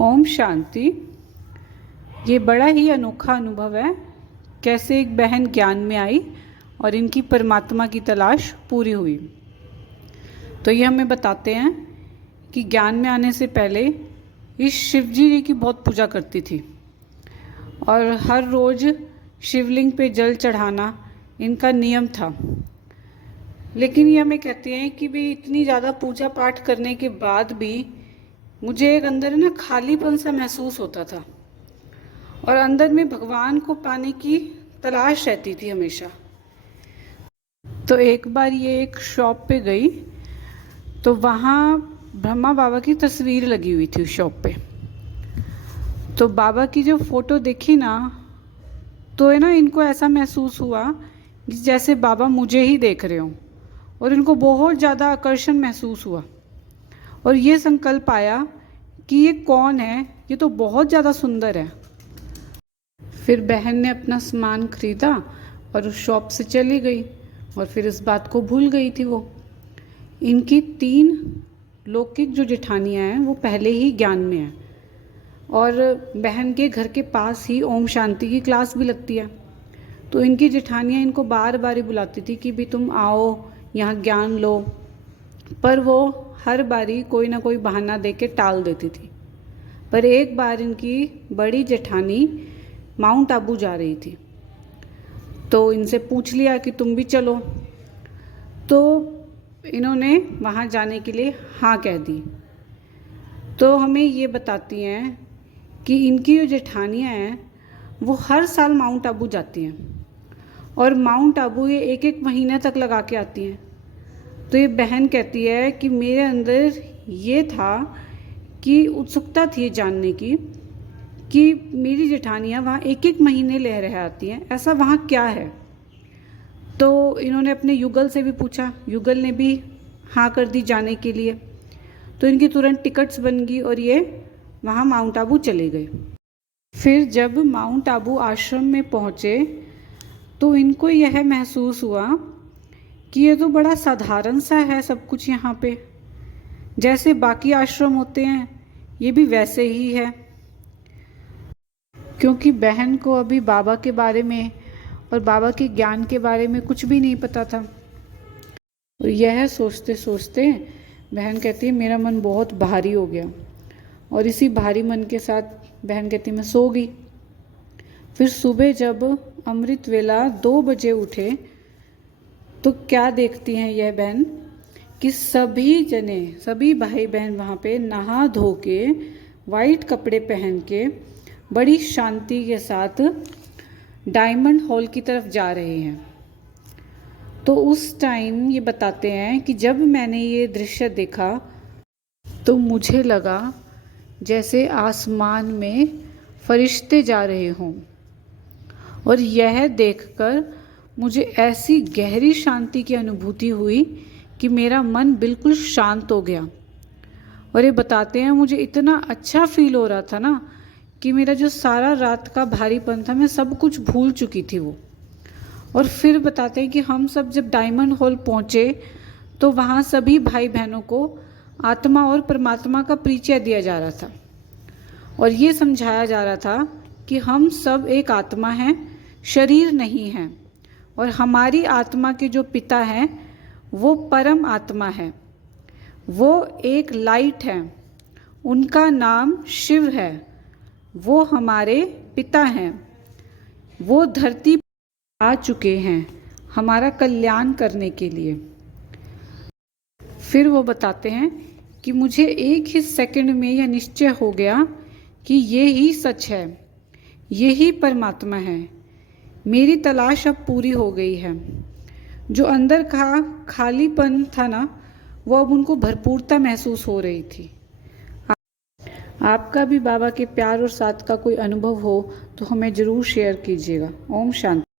ओम शांति। ये बड़ा ही अनोखा अनुभव है, कैसे एक बहन ज्ञान में आई और इनकी परमात्मा की तलाश पूरी हुई। तो ये हमें बताते हैं कि ज्ञान में आने से पहले इस शिवजी जी की बहुत पूजा करती थी और हर रोज़ शिवलिंग पे जल चढ़ाना इनका नियम था। लेकिन ये हमें कहते हैं कि भी इतनी ज़्यादा पूजा पाठ करने के बाद भी मुझे एक अंदर ना खालीपन सा महसूस होता था और अंदर में भगवान को पाने की तलाश रहती थी हमेशा। तो एक बार ये एक शॉप पे गई तो वहाँ ब्रह्मा बाबा की तस्वीर लगी हुई थी उस शॉप पे। तो बाबा की जो फ़ोटो देखी ना, तो है ना, इनको ऐसा महसूस हुआ जैसे बाबा मुझे ही देख रहे हों और इनको बहुत ज़्यादा आकर्षण महसूस हुआ और ये संकल्प आया कि ये कौन है, ये तो बहुत ज़्यादा सुंदर है। फिर बहन ने अपना सामान खरीदा और उस शॉप से चली गई और फिर इस बात को भूल गई थी वो। इनकी 3 लौकिक जो जेठानियाँ हैं वो पहले ही ज्ञान में हैं और बहन के घर के पास ही ओम शांति की क्लास भी लगती है। तो इनकी जेठानियाँ इनको बार बार ही बुलाती थी कि भी तुम आओ यहाँ ज्ञान लो, पर वो हर बारी कोई ना कोई बहाना दे के टाल देती थी। पर एक बार इनकी बड़ी जेठानी माउंट आबू जा रही थी तो इनसे पूछ लिया कि तुम भी चलो। तो इन्होंने वहाँ जाने के लिए हाँ कह दी। तो हमें ये बताती हैं कि इनकी जो जेठानियाँ हैं वो हर साल माउंट आबू जाती हैं और माउंट आबू ये 1-1 महीने तक लगा के आती हैं। तो ये बहन कहती है कि मेरे अंदर ये था कि उत्सुकता थी जानने की कि मेरी जेठानियाँ वहाँ 1-1 महीने रह आती हैं, ऐसा वहाँ क्या है। तो इन्होंने अपने युगल से भी पूछा, युगल ने भी हाँ कर दी जाने के लिए। तो इनकी तुरंत टिकट्स बन गई और ये वहाँ माउंट आबू चले गए। फिर जब माउंट आबू आश्रम में पहुँचे तो इनको यह महसूस हुआ कि ये तो बड़ा साधारण सा है सब कुछ यहाँ पे, जैसे बाकी आश्रम होते हैं ये भी वैसे ही है। क्योंकि बहन को अभी बाबा के बारे में और बाबा के ज्ञान के बारे में कुछ भी नहीं पता था। और यह सोचते सोचते बहन कहती है मेरा मन बहुत भारी हो गया और इसी भारी मन के साथ बहन कहती मैं सो गई। फिर सुबह जब अमृत वेला 2 बजे उठे तो क्या देखती हैं यह बहन कि सभी जने, सभी भाई बहन वहाँ पे नहा धो के वाइट कपड़े पहन के बड़ी शांति के साथ डायमंड हॉल की तरफ जा रहे हैं। तो उस टाइम ये बताते हैं कि जब मैंने ये दृश्य देखा तो मुझे लगा जैसे आसमान में फरिश्ते जा रहे हों और यह देखकर मुझे ऐसी गहरी शांति की अनुभूति हुई कि मेरा मन बिल्कुल शांत हो गया। और ये बताते हैं मुझे इतना अच्छा फील हो रहा था ना कि मेरा जो सारा रात का भारीपन था मैं सब कुछ भूल चुकी थी वो। और फिर बताते हैं कि हम सब जब डायमंड हॉल पहुँचे तो वहाँ सभी भाई बहनों को आत्मा और परमात्मा का परिचय दिया जा रहा था और ये समझाया जा रहा था कि हम सब एक आत्मा हैं, शरीर नहीं हैं, और हमारी आत्मा के जो पिता हैं वो परम आत्मा है, वो एक लाइट है, उनका नाम शिव है, वो हमारे पिता हैं, वो धरती पर आ चुके हैं हमारा कल्याण करने के लिए। फिर वो बताते हैं कि मुझे एक ही सेकंड में यह निश्चय हो गया कि ये ही सच है, ये ही परमात्मा है। मेरी तलाश अब पूरी हो गई है। जो अंदर का खालीपन था ना, वो अब उनको भरपूरता महसूस हो रही थी। आपका भी बाबा के प्यार और साथ का कोई अनुभव हो तो हमें ज़रूर शेयर कीजिएगा। ओम शांति।